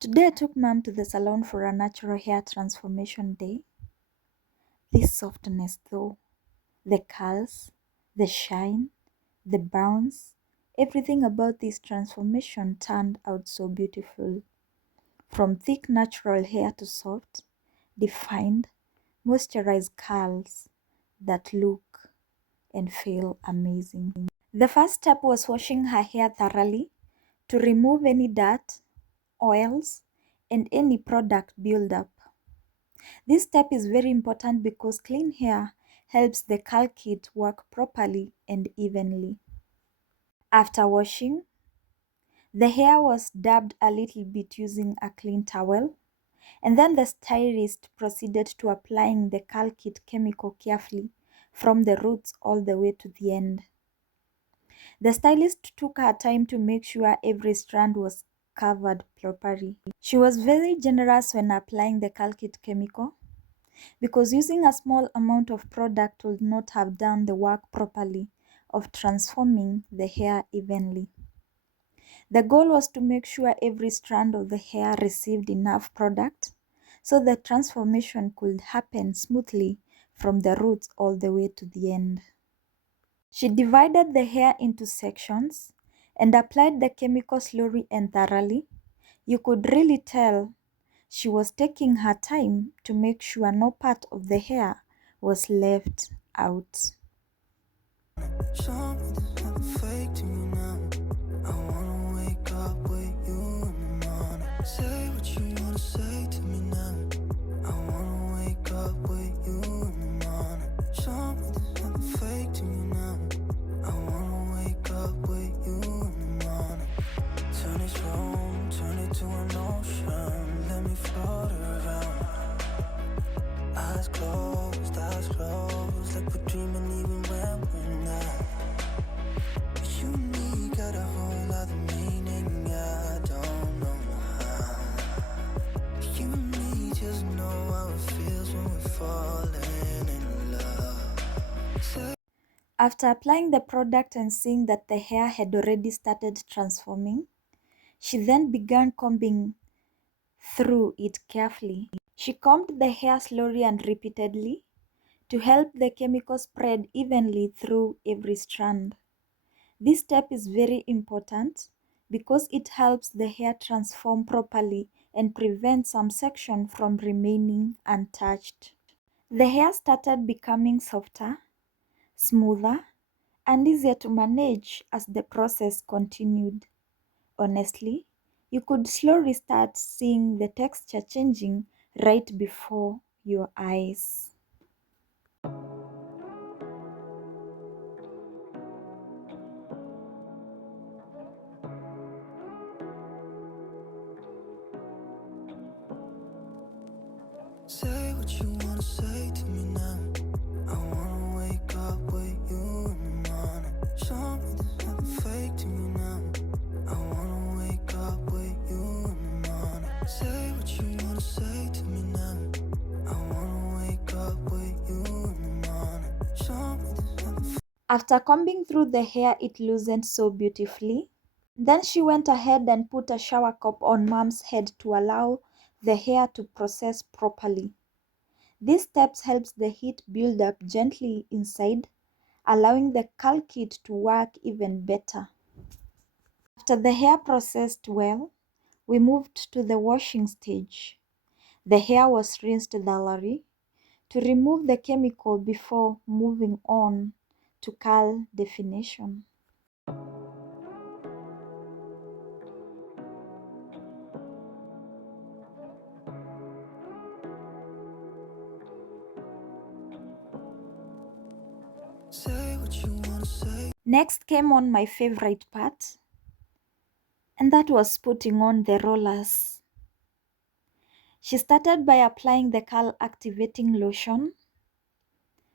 Today I took mom to the salon for a natural hair transformation day. This softness though, the curls, the shine, the bounce, everything about this transformation turned out so beautiful. From thick natural hair to soft, defined, moisturized curls that look and feel amazing. The first step was washing her hair thoroughly to remove any dirt, oils, and any product buildup. This step is very important because clean hair helps the curl kit work properly and evenly. After washing, the hair was dabbed a little bit using a clean towel, and then the stylist proceeded to applying the curl kit chemical carefully from the roots all the way to the end. The stylist took her time to make sure every strand was covered properly. She was very generous when applying the curl kit chemical, because using a small amount of product would not have done the work properly of transforming the hair evenly. The goal was to make sure every strand of the hair received enough product so the transformation could happen smoothly from the roots all the way to the end. She divided the hair into sections and applied the chemical slowly and thoroughly. You could really tell she was taking her time to make sure no part of the hair was left out. Show me there's nothing fake to me now. I wanna wake up with you in the morning. Say what you wanna say to me now. I wanna wake up with you in the morning. Show me there's nothing fake to me now. I wanna wake up with you in the morning. Turn this room, turn it to an ocean. Let me float around. Eyes closed, like we're dreaming even when we're not. You and me got a whole other meaning, I don't know how. You and me just know how it feels when we're falling in love. After applying the product and seeing that the hair had already started transforming, she then began combing through it carefully. She combed the hair slowly and repeatedly to help the chemical spread evenly through every strand. This step is very important because it helps the hair transform properly and prevents some section from remaining untouched. The hair started becoming softer, smoother, and easier to manage as the process continued. Honestly, you could slowly start seeing the texture changing right before your eyes. Say what you wanna say to me now. I wanna wake up with you in the morning. Show me there's nothing fake to me now. I wanna wake up with you in the morning. Say what you wanna say to me now. I wanna wake up with you in the morning. Show me there's nothing. After combing through the hair, it loosened so beautifully. Then she went ahead and put a shower cup on mom's head to allow the hair to process properly. These steps helps the heat build up gently inside, allowing the curl kit to work even better. After the hair processed well, we moved to the washing stage. The hair was rinsed thoroughly to remove the chemical before moving on to curl definition. Say what you wanna say. Next came on my favorite part, and that was putting on the rollers. She started by applying the curl activating lotion.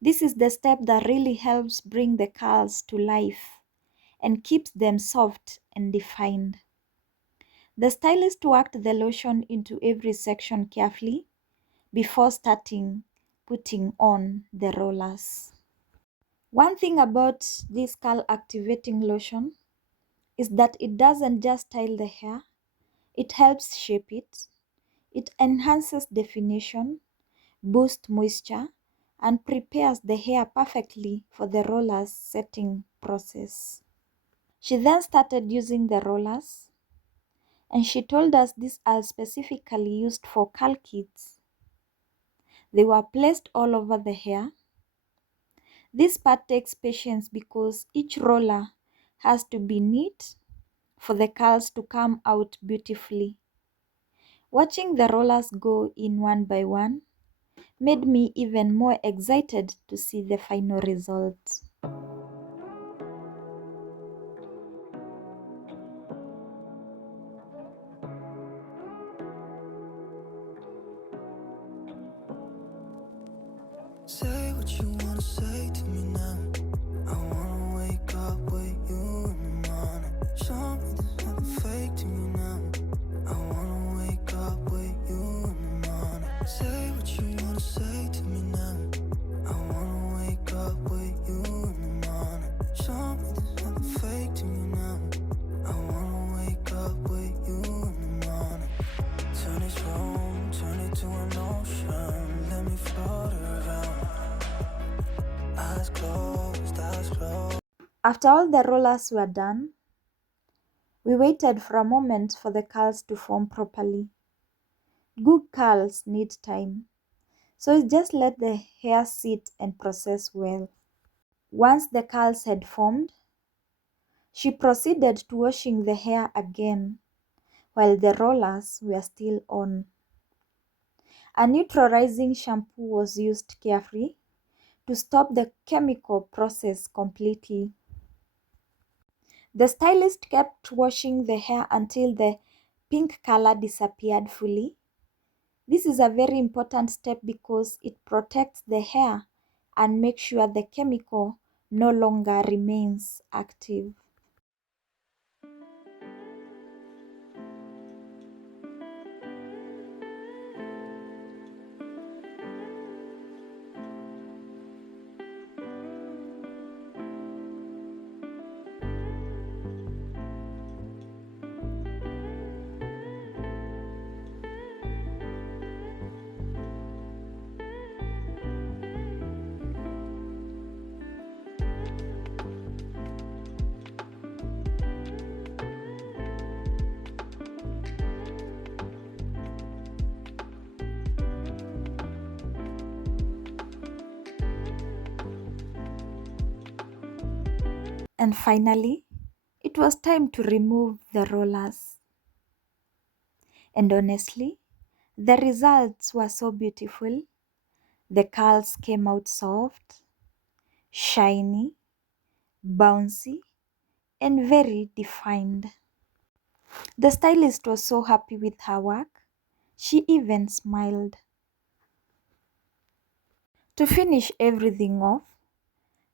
This is the step that really helps bring the curls to life and keeps them soft and defined. The stylist worked the lotion into every section carefully before starting putting on the rollers. One thing about this curl activating lotion is that it doesn't just style the hair, It helps shape it. It enhances definition, boosts moisture, and prepares the hair perfectly for the rollers setting process. She then started using the rollers, and she told us these are specifically used for curl kits. They were placed all over the hair. This part takes patience because each roller has to be neat for the curls to come out beautifully. Watching the rollers go in one by one made me even more excited to see the final result. Say what you wanna say to me now. I wanna wake up with you in the morning. Show me there's nothing fake to me now. I wanna wake up with you in the morning. Say what you wanna say to me now. I wanna wake up with you in the morning. Show me there's nothing fake to me now. I wanna wake up with you in the morning. Turn this room, turn it to an ocean. Let me float around. Eyes closed, eyes closed. After all the rollers were done, we waited for a moment for the curls to form properly. Good curls need time, so just let the hair sit and process well. Once the curls had formed, she proceeded to washing the hair again while the rollers were still on. A neutralizing shampoo was used carefully to stop the chemical process completely. The stylist kept washing the hair until the pink color disappeared fully. This is a very important step because it protects the hair and makes sure the chemical no longer remains active. And finally, it was time to remove the rollers. And honestly, the results were so beautiful. The curls came out soft, shiny, bouncy, and very defined. The stylist was so happy with her work, she even smiled. To finish everything off,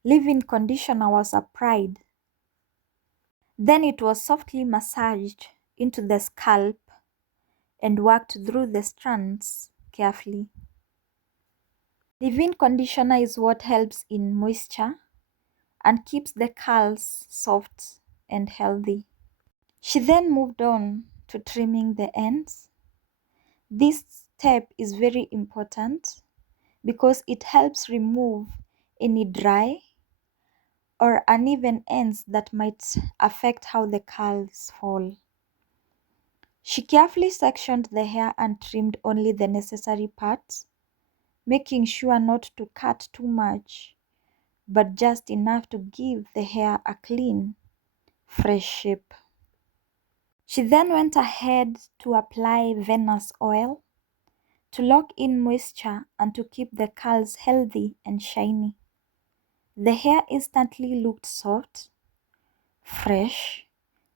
leave-in conditioner was applied. Then it was softly massaged into the scalp and worked through the strands carefully. Leave-in conditioner is what helps in moisture and keeps the curls soft and healthy. She then moved on to trimming the ends. This step is very important because it helps remove any dry or uneven ends that might affect how the curls fall. She carefully sectioned the hair and trimmed only the necessary parts, making sure not to cut too much, but just enough to give the hair a clean, fresh shape. She then went ahead to apply Venus oil to lock in moisture and to keep the curls healthy and shiny. The hair instantly looked soft, fresh,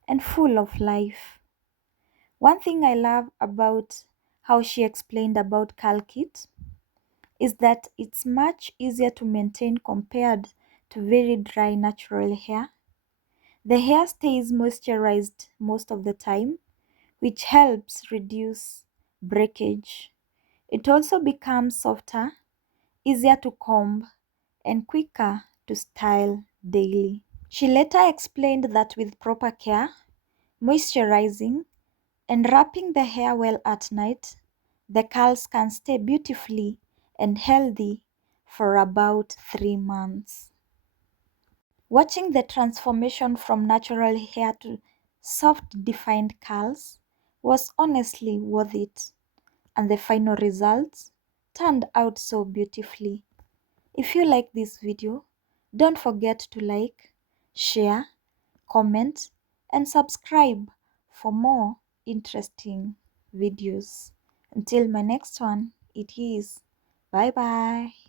and full of life. One thing I love about how she explained about curl kit is that it's much easier to maintain compared to very dry natural hair. The hair stays moisturized most of the time, which helps reduce breakage. It also becomes softer, easier to comb, and quicker to style daily. She later explained that with proper care, moisturizing, And wrapping the hair well at night, the curls can stay beautifully and healthy for about 3 months. Watching the transformation from natural hair to soft defined curls was honestly worth it, and the final results turned out so beautifully. If you like this video, don't forget to like, share, comment, and subscribe for more interesting videos. Until my next one, it is bye bye.